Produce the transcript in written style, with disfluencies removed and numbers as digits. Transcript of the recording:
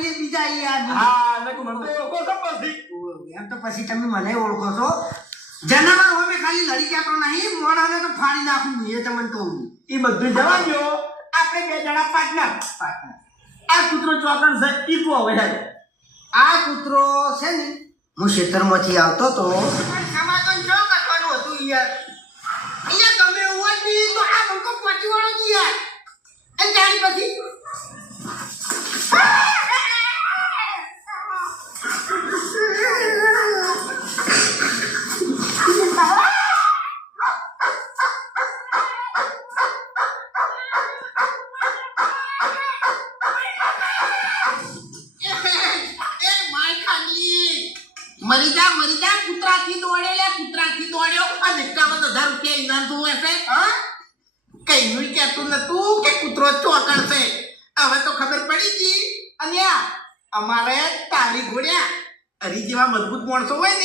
હારીએ બીજા યાર હા ને કો મને તો ઓળખો છો પછી એમ તો પછી તમે મને ઓળખો છો જનાવર હોમે ખાલી લડી ક્યાતો નહીં મોણાને તો ફાડી નાખું એ તમને કહું ઈ બધું જવા દો આપણે બે જણા પાર્ટનર આ કૂતરો ચોકણ છે ઈ કો હવે હેડ આ કૂતરો છે ને હું ખેતરમાંથી આવતો તો પણ સમાધાન જો કરવાનું હતું યાર અહીંયા તમે એવું જ તો આ બંકો પહોંચી વાળો જ યાર અને ત્યાર પછી મરી જા કૂતરાથી દોડ્યો આ 51,000 રૂપિયા ઇનામ તું હશે હા કઈ નું કહેતું નતું કે કૂતરો ચોકણ છે હવે તો ખબર પડી ગઈ અને અમારે તાળી ઘોડ્યા હરી જેવા મજબૂત માણસો હોય ને